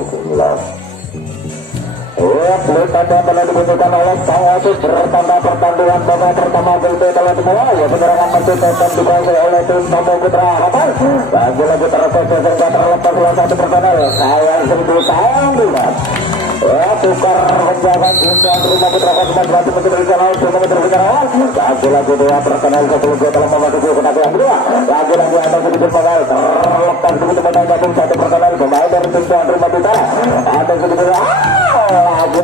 ulas. Pelit tanda telah dibutuhkan oleh sang wasit bertanda pertandingan babak pertama BB telah dimulai. Penyerangan masih tetap dikuasai oleh tim Tamu Putra Harapan. Lagi-lagi terkocok sehingga terlepas salah satu personel. Sayang seribu sayang dimas. Tukar menjaga Jindan Rumah Putra Kosmas masih menjadi laut cuma terbicara awal. Lagi-lagi dua personel sebelumnya telah memasuki kotak yang kedua. Lagi-lagi ada sedikit pemain terlepas begitu menang gabung satu personel pemain dari Jindan Rumah Putra. Ada sedikit lagi.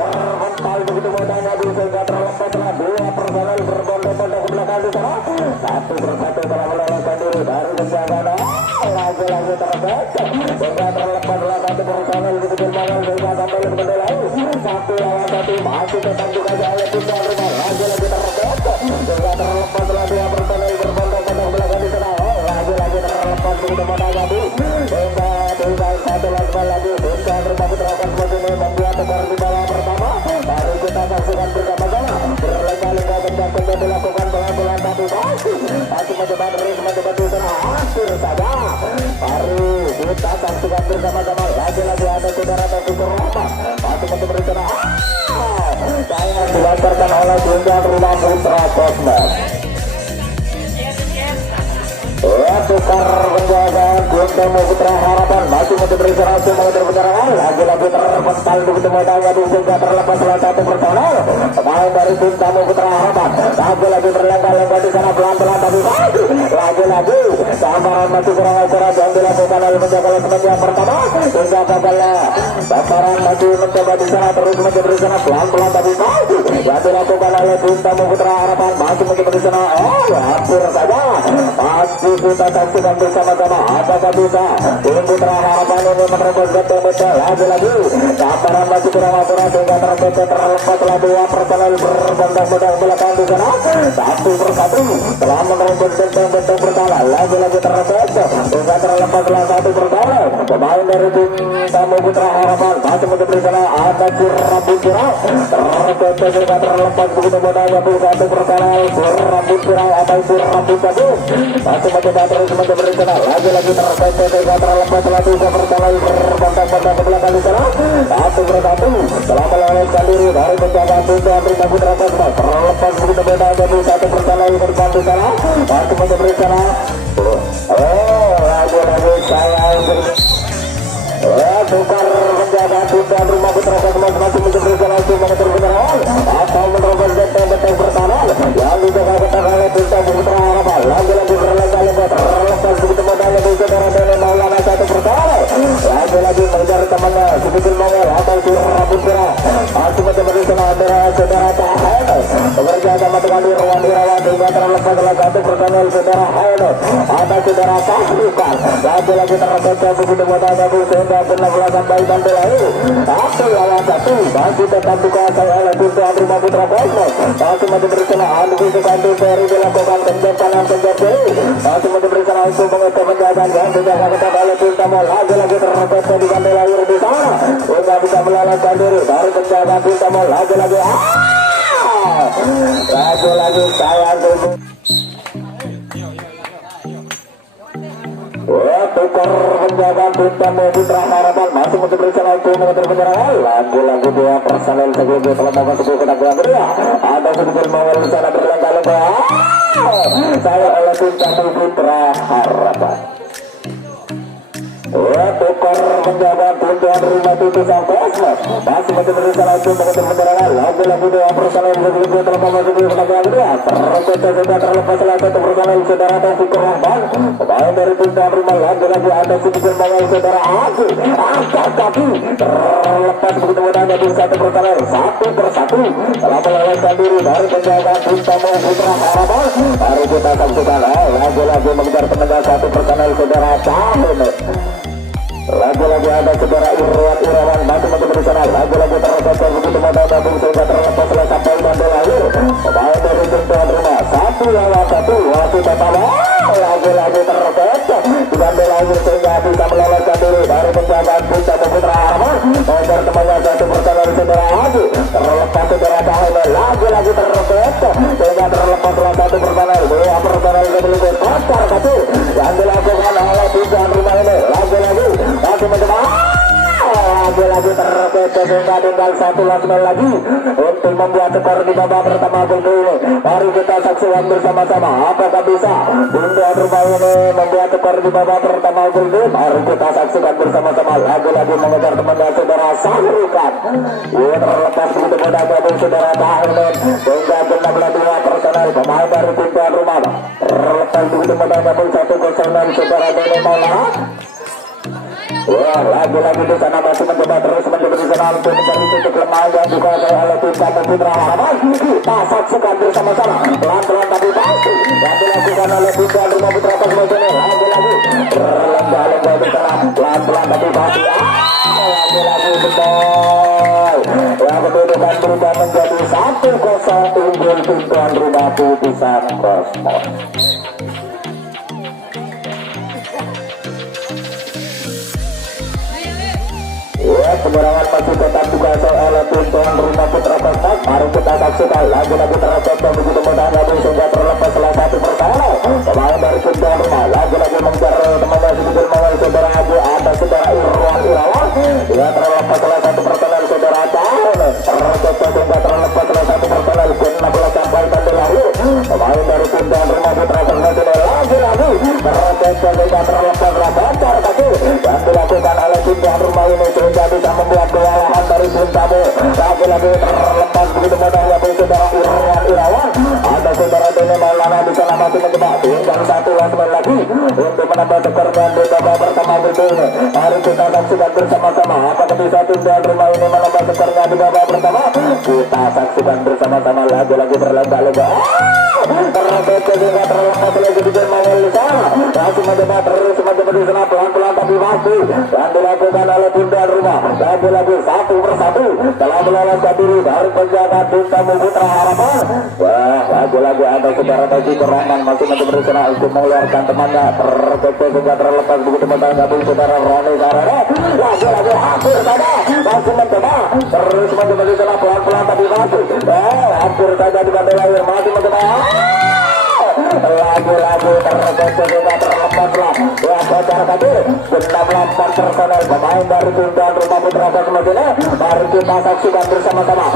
Terbental begitu mudahnya sehingga terlepaslah dua personel berbondong-bondong ke belakang di sana. Satu persatu telah meloloskan diri dari penjagaan. Lagi-lagi terbaca sehingga terlepaslah satu personel begitu berbangun sehingga kembali ke benda lain. Satu lawan satu masih tetap dikaji oleh Jindan Rumah. Lagi-lagi terbaca sehingga terlepaslah dua personel berbondong-bondong ke belakang di sana. Lagi-lagi terlepas begitu mudahnya sehingga tinggal satu lagi Jindan Rumah Putra Kosmas ini membuat skor di bawah pertama. Baru kita saksikan bersama-sama berlenga-lenga kencang-kencang dilakukan pelan-pelan tapi masih mencoba terus mencoba di sana hampir saja. Baru kita saksikan bersama-sama lagi-lagi ada saudara Taufikur Rahman masih mencoba di sana. Saya dilancarkan oleh Jindan Rumah Putra Kosmas. Tukar penjagaan Tamu Putra Harapan masih memberi serasi mengejar penyerangan. Lagi-lagi terpental begitu mudahnya sehingga terlepas salah satu personel pemain dari tim Tamu Putra Harapan. Lagi-lagi berlengah-lengah di sana pelan-pelan tapi lagi-lagi sambaran masih kurang akurat yang dilakukan oleh penjaga klasmen yang pertama sehingga gagalnya sambaran masih mencoba di sana terus memberi sana pelan-pelan tapi yang dilakukan oleh tim Tamu Putra Harapan masih mencoba di sana. Hampir saja masih kita saksikan bersama-sama apakah bisa tim Putra Harapan ini menerobos betul-betul. Lagi-lagi sambaran masih kurang akurat sehingga terlepaslah dua personel berbondong-bondong belakang di sana. Satu persatu telah menerobos betul-betul pertama. Lagi-lagi terlepas sehingga terlepaslah satu personel pemain dari tim Tamu Putra Harapan masih memberi sana ada rambut curang terlepas sehingga terlepas begitu mudahnya satu personel rambut curang atau rambut jagung masih mencoba terus memberi sana. Lagi-lagi terlepas sehingga terlepas satu personel berbondong-bondong ke belakang di sana. Satu persatu telah meloloskan diri dari penjagaan Jindan Rumah Putra Kosmas. Terlepas begitu mudahnya satu personel berbondong di sana masih memberi sana. Lagi-lagi saya tukar penjagaan Jindan Rumah Putra Kosmas masih memberi sana untuk mengejar penyerangan atau menerobos betul-betul pertama yang dijaga ketat oleh tim Tamu Putra Harapan. Lagi-lagi berlengah-lengah terlepas begitu mudahnya saudara Dene Maulana satu personel. Lagi-lagi mengejar temannya sedikit mawar atau rambut cerah masih mencoba di sana antara saudara Tahan bekerja sama dengan Irwan Irawan hingga terlepas salah satu personel saudara Haino atau saudara Tahlukan. Lagi-lagi terlepas begitu mudahnya sehingga penampilan baik dan belahi satu lawan satu masih tetap dikuasai oleh tim Rumah Putra Kosmas. Masih memberi sana antisipasi tim Ferry dilakukan kencang kanan kencang kiri masih memberi sana untuk mengejar penjagaan yang dijaga ketat oleh tim Tamu. Lagi-lagi terlepas di kandil air di sana sehingga bisa meloloskan diri dari penjagaan tim Tamu. Lagi-lagi lagi-lagi sayang dulu. Tukar penjagaan tim Tamu Putra Harapan masih memberi sana untuk mengejar penyerangan. Lagi-lagi dua personel sebelumnya telah memasuki kotak yang kedua. Ada sedikit mawar di sana berlengah-lengah. Saya oleh tim Tamu Putra Harapan. Tukar penjagaan Jindan Rumah Putra Kosmas masih memberi sana untuk mengejar penyerangan. Lagi-lagi dua personel sebelumnya telah memasuki kotak yang kedua. Sudah terlepas salah satu personel saudara Taufikur Rahman pemain dari tim Tamu Rumah. Lagi-lagi ada sedikit mawar saudara Agu angkat kaki terlepas begitu mudahnya di satu personel satu persatu telah meloloskan diri dari penjagaan tim Tamu Putra Harapan. Baru kita saksikan lagi-lagi mengejar penegak satu personel saudara Tahun. Lagi-lagi ada saudara Irwan Irawan masih memberi sana. Lagi-lagi terlepas begitu mudahnya sehingga terlepas salah sampai dan lahir pemain dari tim Tuan Rumah satu lawan satu masih tetap lagi-lagi terlepas dan lahir sehingga bisa meloloskan diri dari penjagaan tim Tamu Putra Harapan. Mengejar temannya satu personel saudara Haji terlepas saudara Tahun. Lagi-lagi terlepas sehingga terlepas salah satu personel dua personel lagi terpecah sehingga tinggal satu lasmel lagi untuk membuat skor di babak pertama gol ini. Mari kita saksikan bersama-sama apakah bisa Bunda Rumah ini membuat skor di babak pertama gol ini. Mari kita saksikan bersama-sama. Lagi-lagi mengejar temannya saudara Sahrukan. Ia terlepas begitu mudah gabung saudara Tahun sehingga genap dua personel pemain dari Bunda Rumah terlepas begitu mudah gabung 1-0 dan saudara Dene Maulana. Wah, lagi-lagi di sana masih mencoba terus mencoba di sana untuk mencari titik lemah yang dikuasai oleh tim Kampung Putra Harapan. Kita saksikan bersama-sama pelan-pelan tapi pasti yang dilakukan oleh Bunda Rumah Putra Kosmos ini. Lagi-lagi berlengga-lengga di sana pelan-pelan tapi pasti. Lagi-lagi betul. Yang kedudukan berubah menjadi 1-0 unggul tim tuan rumah Putusan Kosmos. Penyerangan masih tetap dikuasai oleh tim tuan rumah Putra Kosmos. Mari kita saksikan lagi-lagi tercocok begitu mudahnya sehingga terlepas salah satu personel pemain dari tim tuan rumah. Lagi-lagi mengejar temannya sedikit mengawal saudara Abu atas saudara Irwan Irawan. Dia terlepas salah satu personel saudara Tahun tercocok sehingga terlepas salah satu personel ke-16 sampai tadi lahir pemain dari tim tuan rumah Putra Kosmos ini. Lagi-lagi tercocok sehingga terlepas salah bacar kaki yang dilakukan oleh tim tuan rumah ini sehingga bisa membuat kewalahan dari tim tamu. Lagi-lagi terlepas begitu mudahnya dari saudara Irwan Irawan. Ada saudara Dene Maulana di sana masih mencoba tinggal satu lasmen lagi untuk menambah skornya di babak pertama ini. Mari kita saksikan bersama-sama apakah bisa tim tuan rumah ini menambah skornya di babak pertama. Kita saksikan bersama-sama lagi-lagi berlengga-lengga. Terlepas sehingga terlepas lagi di Jerman di sana. Masih mencoba terus mencoba di sana pelan-pelan tapi pasti yang dilakukan oleh tim tuan rumah. Lagi-lagi satu persatu telah meloloskan diri dari penjaga tim tamu Putra Harapan. Wah, lagi-lagi ada saudara Taji Rahman masih mencoba berusaha untuk mengeluarkan temannya. Terkecil juga terlepas begitu mudah gabung saudara Roni Sarana. Lagi-lagi hampir saja masih mencoba terus mencoba di sana pelan-pelan tapi pasti. Hampir saja di bandar air masih mencoba. Lagi-lagi terkecil juga terlepas lah. Wah, saudara Taji 16 personel pemain dari tim tuan rumah Putra Kosmos ini. Mari kita saksikan bersama-sama.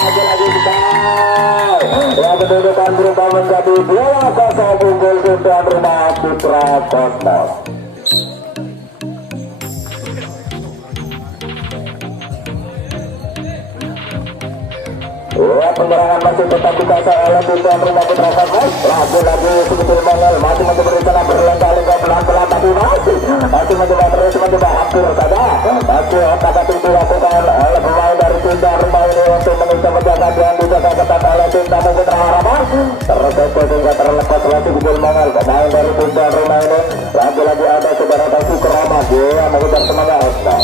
Lagi-lagi kita yang kedudukan berubah menjadi 2-0 unggul tim tuan rumah Putra Kosmos. Penyerangan masih tetap dikuasai oleh tim tuan rumah Putra Kosmos. Lagi-lagi segitu Mongol masih mencoba berencana berlengga-lengga pelan-pelan tapi masih mencoba terus mencoba hampir saja. Masih otak-atik dilakukan oleh pemain dari tim tuan rumah ini untuk mengincar penjagaan yang dijaga ketat oleh tim tamu Putra Harapan. Terkecil sehingga terlepas lagi segitu Mongol pemain dari tim tuan rumah ini. Lagi-lagi ada saudara Taji Rahman dia mengejar temannya Osman.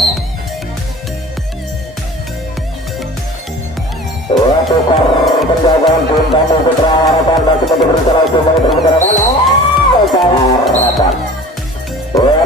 Tukar penjagaan tim tamu Putra Harapan masih mencoba berusaha untuk mengejar Harapan.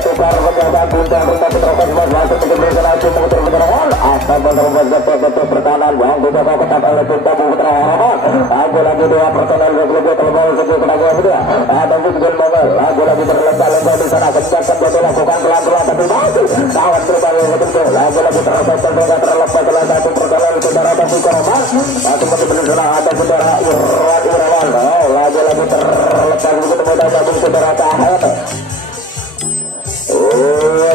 Tukar penjagaan tim tuan rumah Putra Kosmos masih mencoba berusaha untuk mengejar akan menerobos betul pertahanan yang dijaga ketat oleh tim tamu Putra Harapan. Lagi-lagi dua personel berbeda terlalu segi tenaga muda. Ada Gugel Mongol. Lagi-lagi berlengga-lengga di sana. Kebijakan dia dilakukan pelan-pelan tapi masih sangat berbahaya betul. Lagi-lagi terlepas sehingga terlepas salah satu personel saudara Taji Rahman. Masih mencoba di sana ada saudara Irwan Irawan. Lagi-lagi terlepas begitu mudah gabung saudara Tahun.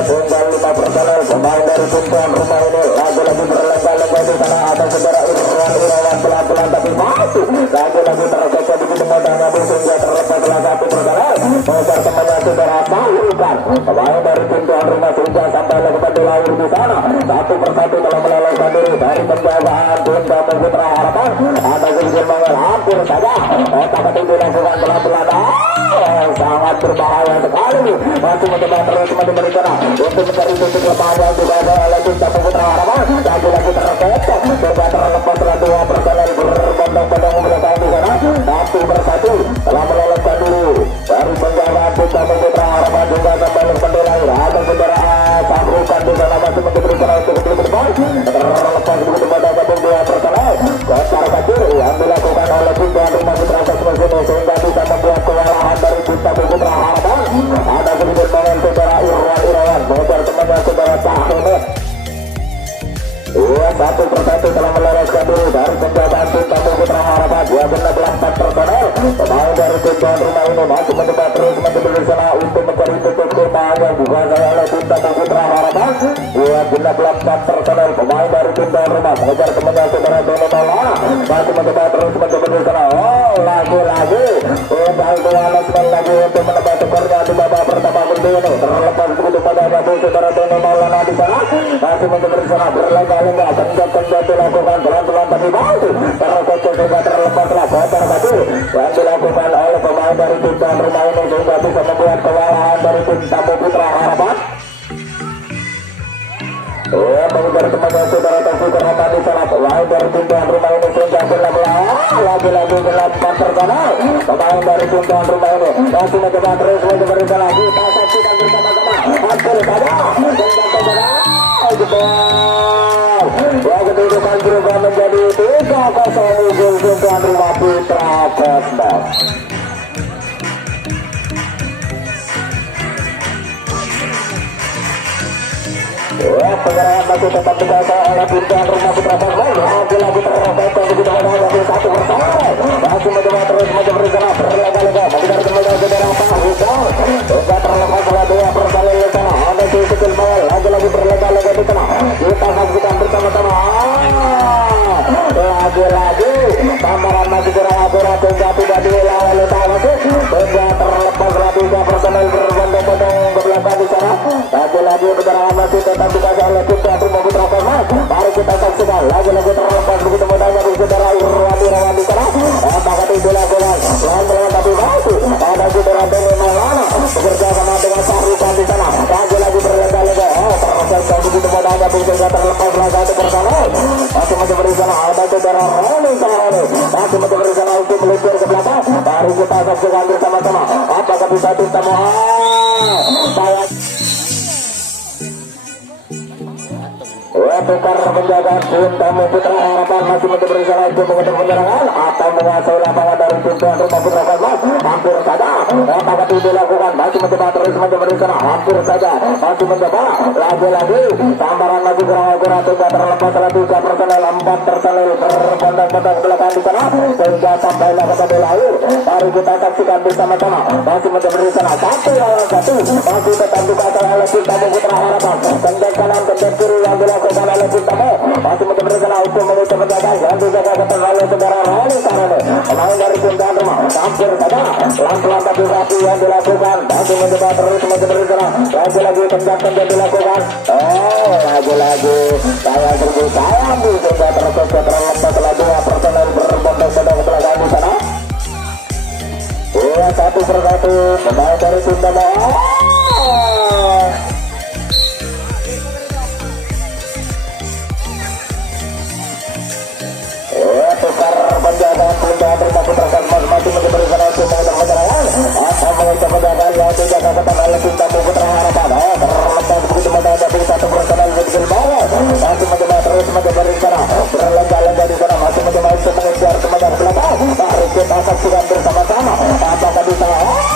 Tinggal 5 personel pemain dari tim tuan rumah ini. Lagi-lagi berlengga-lengga di sana ada saudara Irwan Irawan pelan-pelan tapi masih lagi-lagi terkecil begitu mudah gabung sehingga terlepas salah satu personel mengejar temannya saudara Sahrukan pemain dari tim tuan rumah sehingga sampai lepas di lahir di sana. Satu persatu telah meloloskan diri dari penjagaan tim tamu Putra Harapan. Ada Gugel Mongol hampir saja otak-atik dilakukan pelan-pelan. Sangat berbahaya sekali. Masih mencoba terus mencari untuk mencari titik lemah yang dibawa oleh tim tamu Putra Harapan. Lagi-lagi terkecil sehingga terlepas salah dua personel berbondong-bondong belakang di sana. Satu persatu telah meloloskan diri dari penjagaan tim tamu Putra Harapan juga kembali ke lahir. Ada saudara Sahrukan di sana masih mencoba untuk ke depan. Terlepas begitu pada gabung dua personel. Kocar kacir yang dilakukan oleh tim tuan rumah Putra Kosmos ini sehingga bisa membuat kewalahan dari tim tamu Putra Harapan. Ada sedikit momen saudara Irwan Irawan mengejar temannya saudara Tahun. satu persatu telah meloloskan diri dari penjagaan tim Tamu Putra Harapan. Dua benar empat personel pemain dari tim tuan rumah ini masih mencoba terus berusaha untuk mencari titik kemenangan yang dikuasai oleh tim Tamu Putra Harapan. Dua benar empat personel pemain dari tim tuan rumah mengejar temannya saudara Dono Mola masih mencoba terus berusaha. Oh lagi-lagi tinggal dua nasional lagi untuk menembak skornya di babak pertama ini. Terlepas begitu pada saudara Dono Mola di sana masih mencoba berusaha berlengah-lengah kenjat dilakukan pelan-pelan tapi bagus terlepas juga terlepaslah kotor batu yang dilakukan oleh pemain dari tim tuan rumah ini sehingga bisa membuat kewalahan dari tim Tamu Putra Harapan. Mengejar temannya saudara Taufik Rahman di sana pemain dari tim tuan rumah ini sehingga lagi-lagi gelap personal pemain dari tim tuan rumah ini masih mencoba terus berusaha lagi kita saksikan bersama-sama hampir saja ya kedudukan berubah menjadi 3-0 untuk tuan rumah Putra Cosmos. Ya penyerangan masih tetap dikuasai oleh tim tuan rumah Putra Cosmos. Lagi-lagi terrobohkan begitu menghadapi satu bersama masih mencoba terus berusaha berlega-lega mengejar temannya saudara Pak juga terlepas oleh dua personel di sana ada si skill bawah lagi-lagi berlega-lega di sana kita saksikan bersama-sama lagi-lagi tambahan masih kurang akurat hingga tidak diulang oleh Tawasuk hingga terlepas lagi dua personel berbondong-bondong ke belakang di sana lagi-lagi penyerangan masih tetap dikuasai oleh tim tuan rumah Putra Cosmos. Mari kita saksikan lagi-lagi terlepas begitu mudahnya di saudara Irwan di sana apakah itu dilakukan pelan-pelan tapi bagus ada saudara Dono Mola bekerja sama dengan Syahrikan di sana lagi-lagi berlega-lega terlepas begitu mudahnya sehingga terlepas lagi satu personel masih berusaha ada saudara Roni Saroni masih berusaha untuk meluncur ke belakang. Mari kita saksikan bersama-sama apakah bisa ditemu tukar penjagaan tim Tamu Putra Harapan masih berusaha untuk mengejar penyerangan atau menguasai lapangan dari tim tuan rumah Putra Cosmos. Hampir saja apakah itu dilakukan masih mencoba terus berusaha hampir saja masih mencoba lagi-lagi tambahan lagi kurang akurat hingga terlepas oleh 3 personel 4 personel berbondong-bondong belakang di sana sehingga sampailah ke tabel akhir. Mari kita saksikan bersama-sama masih berusaha satu lawan satu masih tetap dikuasai oleh tim Tamu Putra Harapan. Kenjat kanan kenjat kiri yang dilakukan oleh tim Tamu masih berusaha untuk menutup penjagaan yang dijaga ketat oleh saudara Roni Saroni pemain dari tim tuan rumah. Hampir saja pelan-pelan tapi rapi yang dilakukan masih mencoba terus berusaha lagi-lagi kenjat dilakukan lagi-lagi saya sehingga terlepas setelah dua personel berbondong-bondong ke belakang di sana. Satu persatu pemain dari tim Tamu tukar penjagaan tim tuan rumah Putra Cosmos masih berusaha untuk mengejar penyerangan atau mengejar penjagaan yang dijaga ketat oleh tim Tamu Putra Harapan. Terlepas begitu menghadapi satu personel di bawah masih mencoba terus berusaha berlengah-lengah di sana masih mencoba untuk mengejar temannya ke belakang. Mari kita saksikan bersama-sama apakah bisa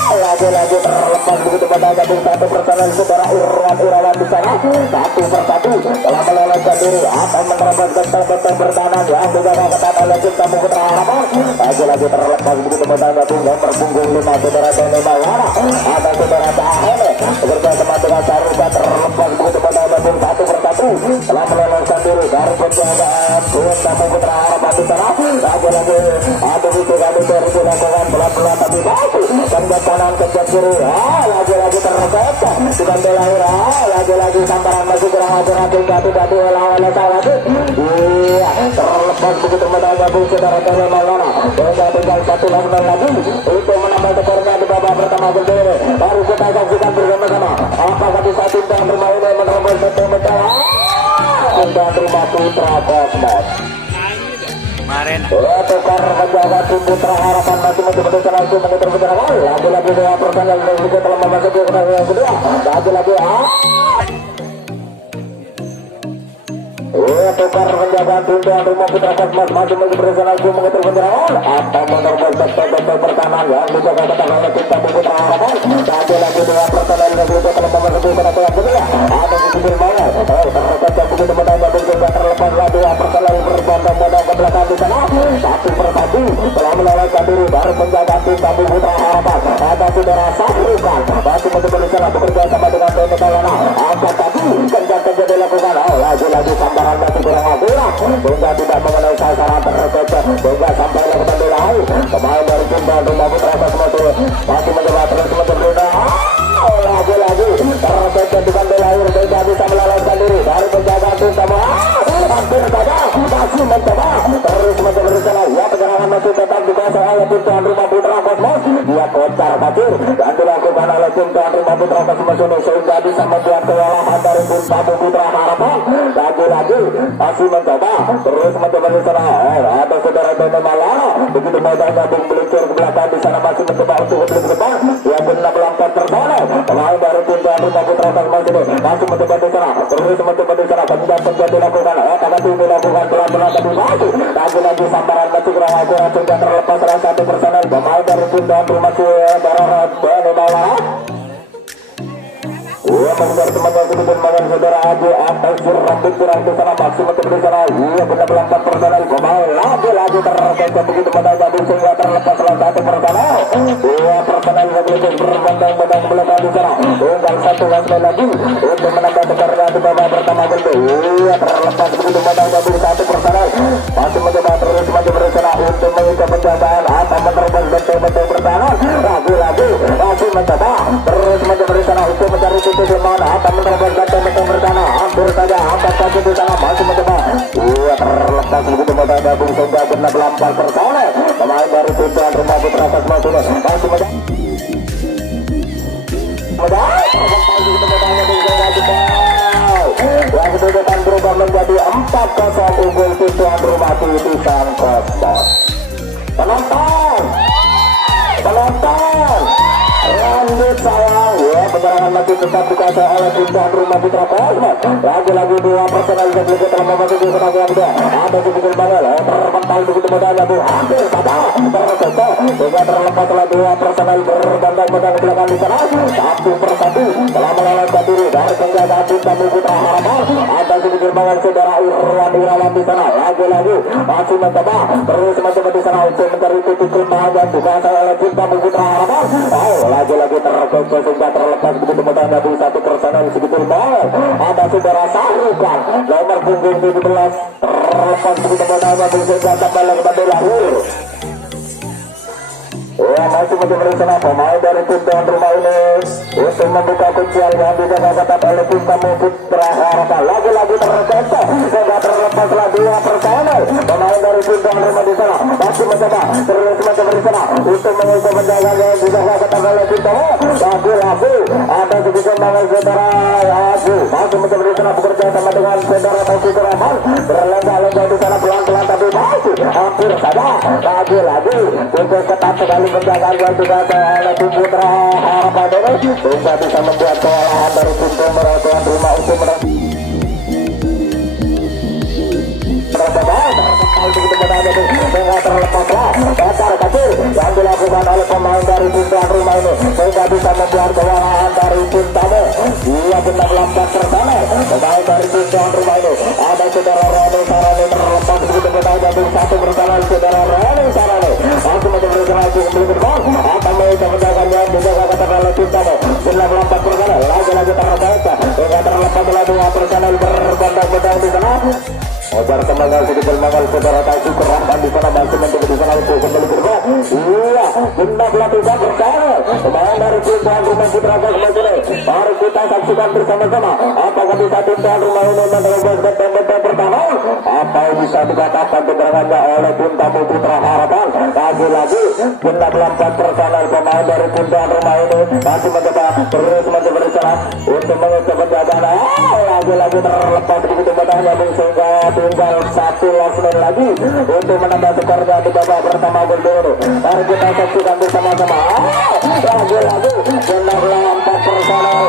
lagi-lagi terlepas begitu menghadapi satu personel saudara Irawan di sana satu persatu telah meloloskan diri akan menerobos benteng-benteng pertahanan yang dijaga ketat oleh tim Tamu Putra Harapan. Lagi-lagi terlepas begitu menghadapi nomor punggung 5 saudara Dono Mola ada saudara Tahene bekerja sama dengan Saruka terlepas begitu menghadapi satu persatu telah meloloskan diri dari penjagaan tim Tamu Putra Harapan di sana. Lagi-lagi ada itu terus dilakukan pelan-pelan tapi bagus kenjat kanan kenjat kiri lagi-lagi terlepas dengan belahir lagi-lagi sambaran masih kurang akurat hingga tidak diolah oleh Tawasuk. Terlepas begitu menghadapi saudara Dono Mola hingga tinggal satu lawan lagi untuk menambah skornya di babak pertama berdiri. Baru kita saksikan bersama-sama apakah bisa tim tuan rumah ini menerobos betul-betul tim tuan rumah Putra Cosmos. Tukar penjaga tim Putra Harapan masih berusaha untuk mengejar penyerangan lagi-lagi dua personel yang juga telah memasuki pertandingan yang kedua lagi-lagi tukar penjagaan tim tuan rumah Putra Cosmos masih berusaha untuk mengejar penyerangan atau menerobos betul-betul pertahanan yang dijaga ketat oleh tim Putra Harapan. Lagi-lagi dua personel yang juga telah memasuki pertandingan yang kedua ada di sisi bawah terlepas begitu menanggapi juga terlepas lagi sambaran masih kurang akurat sehingga tidak mengenai sasaran terkejar sehingga sampai lakukan delay pemain dari tim tuan rumah Putra Kosmosul masih mencoba terus mencoba lagi terkejar dengan delay sehingga bisa meloloskan diri dari penjaga tim sama hampir saja masih mencoba terus mencoba salah ya penyerangan masih tetap dikuasai oleh tim tuan rumah Putra Kosmos dia kocar kacir dan dilakukan oleh tim tuan rumah Putra Kosmos ini sehingga bisa membuat kewalahan dari tim tamu Putra Harapan lagi-lagi masih mencoba terus mencoba di sana ada saudara Dono Malano begitu modal gabung meluncur ke belakang di sana masih mencoba untuk ke depan dia benar melangkah tersana pemain dari tim tuan rumah Putra Kosmos ini masih mencoba di sana terus mencoba di sana penjaga dilakukan tapi dilakukan pelan-pelan tapi masih lagi-lagi sambaran masih kurang akurat sehingga terlepas salah satu personel pemain dari tim tuan rumah Dono Malano ia mengejar teman-teman sedikit makan saudara Aji atas rambut kurang di sana maksimum di sana ia benar melangkah personel pemain lagi-lagi terkejar begitu modal jadi sehingga terlepas salah satu personel dua personel lagi berbandang-bandang belakang di sana tinggal satu lagi untuk menambah sebenarnya di babak pertama gol ia terlepas begitu modal jadi satu personel masih mencoba terus maju bersana untuk mengikat penjagaan atau menerobos betul-betul bertahan lagi-lagi masih mencoba terus maju bersana untuk mencari titik lemah atau menerobos betul-betul bertahan hampir saja angkat kaki di sana masih mencoba ia terlepas begitu modal gabung sehingga benar melampar personel pemain dari tim tuan rumah Putra Kosmos ini masih mencoba yang kedudukan berubah menjadi 4-0 unggul tim tuan rumah Titisan Kosmos. Penonton lanjut sayang ya penyerangan masih tetap dikuasai oleh tim tuan rumah Putra Kosmos lagi-lagi dua personel yang lebih telah memasuki penangnya muda ada sedikit banget terpental begitu modalnya bu hampir saja terkejar sehingga terlepas oleh dua personel berbandang-bandang belakang di sana satu persatu telah meloloskan diri dari penjaga tim tamu Putra Harapan ada sedikit banget saudara Irwan Irawan di sana lagi-lagi masih mencoba terus mencoba di sana untuk mencari titik lemah yang dikuasai oleh tim tamu Putra Harapan lagi-lagi terkejar sehingga terlepas begitu modalnya bu satu personel sedikit banget ada saudara Sarukan nomor punggung 17 terlepas begitu modalnya bu sehingga sampai lagi lahir ya masih mencoba sana pemain dari tim tuan rumah ini untuk membuka kuncian yang dijaga oleh tim tamu Putra Harapan lagi-lagi terkejar sehingga terlepas lagi dua personel pemain dari tim tuan rumah di sana masih mencoba terus mencoba di sana untuk mencoba menjaga yang dijaga oleh tim tamu lagi-lagi ada sedikit banget saudara Aji masih mencoba di sana bekerja sama dengan saudara Taufik Rahman berlengah-lengah di sana pelan-pelan tapi masih hampir saja lagi-lagi cukup ketat sekali penjagaan yang dijaga oleh tim Putra Harapan ini sehingga bisa membuat kewalahan dari tim tuan rumah untuk menang terlepaslah dasar kecil yang dilakukan oleh pemain dari tim tuan rumah ini sehingga bisa membuat kewalahan dari tim tamu dia benar melangkah tersana pemain dari tim tuan rumah ini ada saudara Roni Sarani terlepas begitu pemain dari satu bersama saudara Roni Sarani masih mencoba bergerak kembali ke depan akan mencoba menjaganya dijaga katakan oleh tim tamu benar melangkah tersana lagi-lagi terlepas sehingga terlepas oleh dua personel berbandang-bandang di sana Obar semangat sedikit bermangal saudara Taufik Rahman di sana masih mencoba di sana untuk kembali ke depan iya benar lapisan bersama pemain dari tim tuan rumah Putra Kosmos ini mari kita saksikan bersama-sama apakah bisa tim tuan rumah ini menerobos betul-betul pertama apa yang bisa dikatakan keterangannya oleh tim tamu Putra Harapan lagi-lagi benar melompat personel pemain dari tim tuan rumah ini masih mencoba terus mencoba di sana untuk mencoba penjagaan lagi-lagi terlepas begitu modalnya sehingga tinggal satu last man lagi untuk menambah skornya di babak pertama gol dulu. Mari kita saksikan bersama-sama. Lagi-lagi benar lompat personel.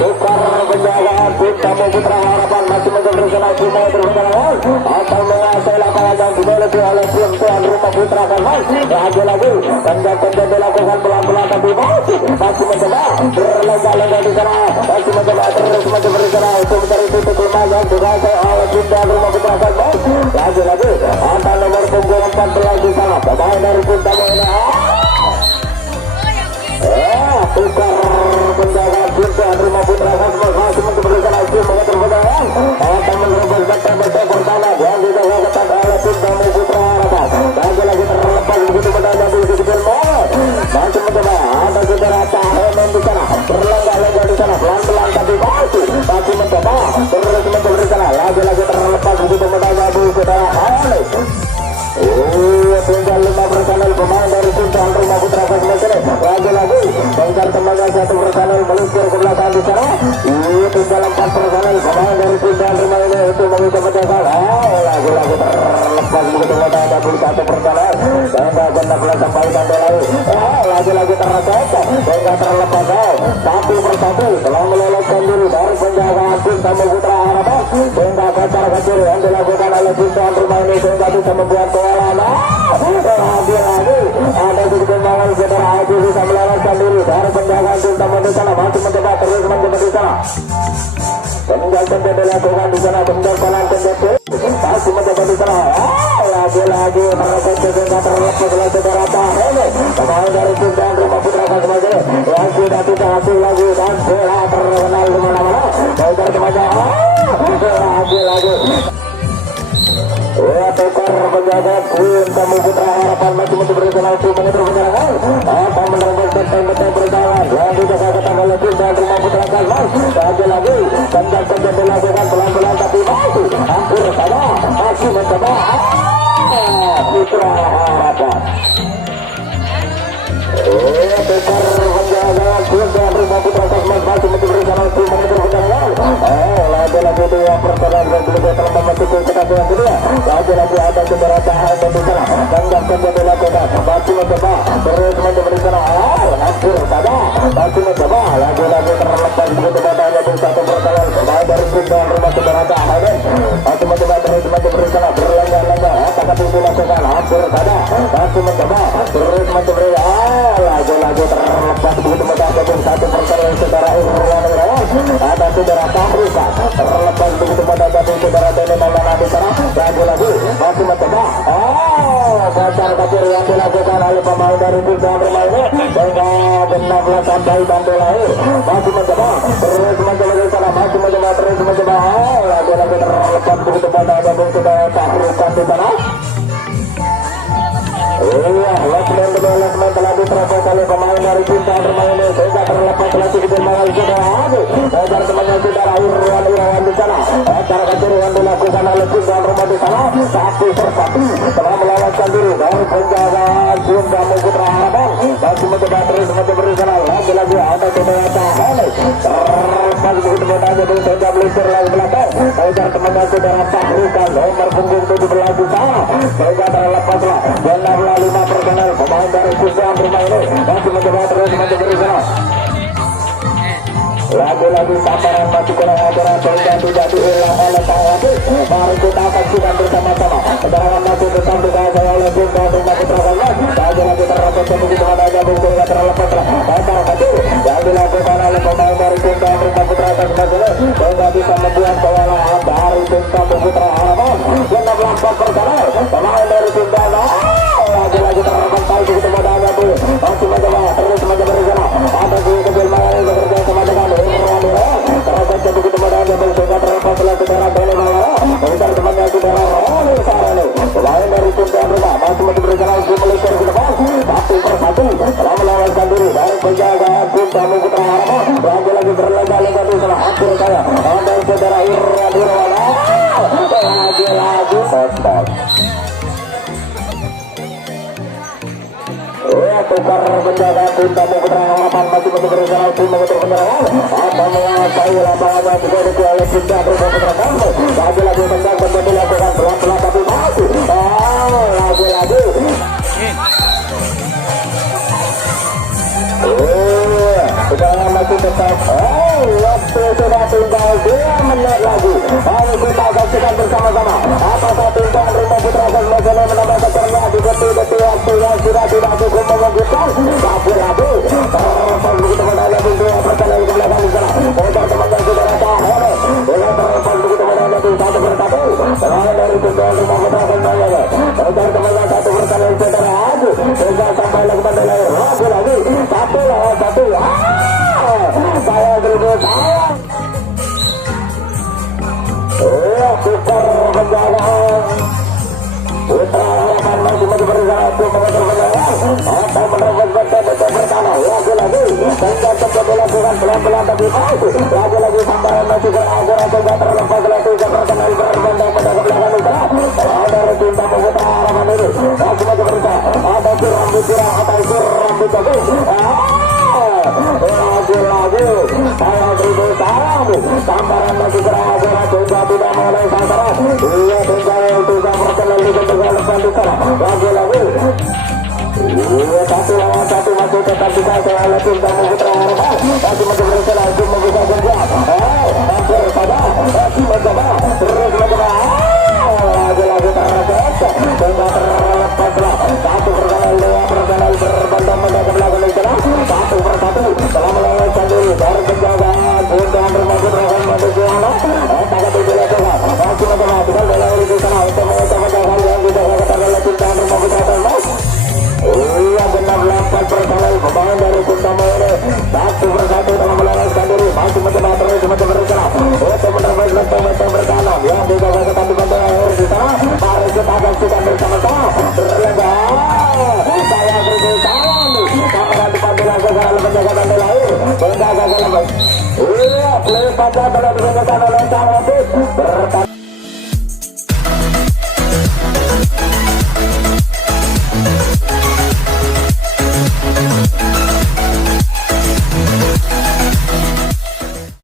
Tukar penjagaan tim tamu Putra Harapan masih mencoba senang cuma berpengaruh atau menguasai lapangan yang dimiliki oleh tim tuan rumah Putra Kosmos. Lagi-lagi penjagaan dilakukan pelan-pelan tapi masih mencoba berlengah-lengah di sana masih mencoba terus mencoba di sana untuk mencari titik lemah yang dikuasai oleh tim tuan rumah Putra Kosmos. Lagi-lagi antara nomor punggung 14 di sana pemain dari tim tamu ini tukar penjagaan tim meluncur ke belakang di sana. Tinggal 4 personel pemain dari Pindahan Rumah ini itu mengikat menjaga. Lagu-lagu terlepas begitu pada 21 personel. Sehingga genaplah sampai tanda lalu. Lagi-lagi terlepas sehingga terlepas satu persatu telah meloloskan diri dari penjaga Cinta Putra Harapan. Sehingga kacar-kacir yang dilakukan oleh Pindahan Rumah ini sehingga bisa membuat kewalahan. Lagi-lagi ada di kembangan saudara Haji bisa meloloskan diri dari penjaga Cinta di sana, masih mencoba terus mencoba di sana. Tinggalkan dilakukan di sana, tinggalkan penjaga masih mencoba di sana. Lagi-lagi mereka juga terlepas oleh saudara Tahene pemain dari Pindahan Rumah Putra Kasmajene yang sudah tidak hasil lagi dan bola terkenal di mana-mana. Baiklah teman-teman, lagi-lagi tukar penjaga Cinta Putra Harapan masih memberikan hasil mengejar penyerangan. Apa menerobos benteng berjalan yang dijaga ketat oleh Pindahan Rumah Putra Kasmajene. Lagi tinggalkan dilakukan pelan-pelan tapi masih hampir saja masih mencoba Putra Harapan. Tukar penjaga Pindahan Rumah Putra Kasmajene masih memberikan hasil mengejar penyerangan. Lagi-lagi dua pertandingan yang juga telah memasuki kedua yang kedua. Lagi-lagi ada saudara Tahene di sana. Tinggalkan dilakukan masih mencoba terus memberikan hampir saja masih mencoba. Lagi-lagi terlepas begitu pada di satu pertandingan pemain dari Pindahan Rumah saudara Tahene masih mencoba terus memberikan berlengah-lengah apakah itu dilakukan hampir saja masih mencoba terus memberikan lagi-lagi terlepas begitu pada di satu pertandingan saudara Irwan Irawan ada saudara Tamrika terlepas begitu pada di saudara Dene Maulana di sana. Lagi-lagi masih mencoba kacar kacir yang dilakukan oleh pemain dari Pindahan Rumah ini sehingga genaplah sampai bantu lahir masih mencoba terus mencoba di sana masih mencoba terus mencoba lagi-lagi terlepas begitu pada di saudara Tamrika di sana. Last telah diterapkan oleh pemain dari Pindahan Rumah ini sehingga terlepas lagi di belakang saudara Adi agar temannya saudara Irwan Irawan di sana. Cara kacir yang dilakukan oleh Pindahan Rumah di sana satu persatu telah melawaskan diri dari penjaga Cinta Putra Harapan masih mencoba terus mencoba di sana. Lagi-lagi ada saudara Tahene terlepas begitu menanya dari sehingga meluncur lagi belakang agar temannya saudara Tahrukan nomor punggung 17 di sana sehingga terlepaslah genaplah 5 personel pemain dari Pindahan Rumah ini masih mencoba terus mencoba di sana. Lagi-lagi sabaran masih kurang aturan sehingga tidak diulang oleh Kang Wati. Mari kita saksikan bersama-sama keterangan masih tetap dikuasai oleh Pindahan Rumah Putra Kasmajene. Lagi-lagi terlepas begitu ada sehingga terlepaslah kacar kacir yang dilakukan oleh pemain dari Pindahan Rumah Putra Kasmajene sehingga bisa membuat kewalahan dari Cinta Putra Harapan. Genaplah 4 personel pemain dari Pindahan lagi-lagi terlepas begitu modalnya tuh masih mencoba terus mencoba di sana. Ada di kejilmayan yang bekerja sama dengan terlepas begitu modalnya sehingga terlepas oleh saudara Dene Maulana mengincar temannya saudara Roni Sarani pemain dari Pindahan Rumah masih memberikan hasil meluncur ke depan satu persatu telah melawaskan diri dari penjaga Cinta Putra Harapan. Lagi-lagi berlengah-lengah di sana hampir saya ada saudara Irwan Irawan lagi-lagi sosok. Tukar penjaga Cinta Putra Harapan masih memberikan hasil mengejar penyerangan atau menguasai lapangannya juga oleh Pindahan Rumah Putra Kasmajene. Lagi-lagi penjaga dilakukan pelan-pelan tapi masih lagi-lagi Jangan masih tetap waktu sudah tinggal 2 menit lagi. Mari kita saksikan bersama-sama apakah Pindahan Rumah Putra Kasmajene menambah kecernya di detik-detik waktu yang sudah tidak cukup mengejutkan. Lagi-lagi terlepas begitu menanya di 2 pertandingan ke belakang di sana. Mengejar teman-teman saudara Tahene dengan terlepas begitu menanya di 1 persatu selain dari Pindahan Rumah Putra Kasmajene. Mengejar teman-teman 1 pertandingan saudara Haji sehingga sampai lagi pada layar. Lagi-lagi 1 lawan 1. Saya beribu saya tukar penjagaan Putra Harapan masih memberikan hasil mengejar penjagaan atau menerobos betul pertama. Lagi-lagi tinggal tetap dilakukan pelan-pelan tapi masih lagi-lagi sambaran masih beragora sehingga terlepas lagi terkenal berbandang pada ke belakang di sana. Ada Cinta Putra Harapan ini masih memberikan ada rambut curang atau rambut jagung. Lagi-lagi Sambaran masih berhasil, juga tidak mulai sasaran. Iya, tinggal 3% lagi untuk depan luka. Lagi-lagi. Iya, satu lawan satu masih tetap dikuasai oleh tim Tamu Putra Harapan. Masih berusaha langsung membuka genggaman. Hampir saja, masih mencoba, terus mencoba. Lagi-lagi terlepas, tembak terlepas lah. Satu perkali dua perkali berbanding-banding ke belakang istilah. Satu persatu telah melewatkan diri dari penjagaan untuk Tamu Putra Harapan di anak. Sangat tidak sehat. Masih mencoba, tinggal dari di sana untuk mencoba hal yang tidak kata oleh tim Tamu Putra Harapan. Iya, benar 8 perkali pemain dari tim Tamu ini. Satu persatu telah melewatkan diri. Masih mencoba terus berusaha untuk mendapatkan pemain berkanan yang tidak kata di sana. Mari kita saksikan bersama-sama. Terlepas saya beri salam kamera depan dilakukan oleh penjaga lahir penjaga lepas. Iya, play pada telah dilakukan oleh Sang Wasit.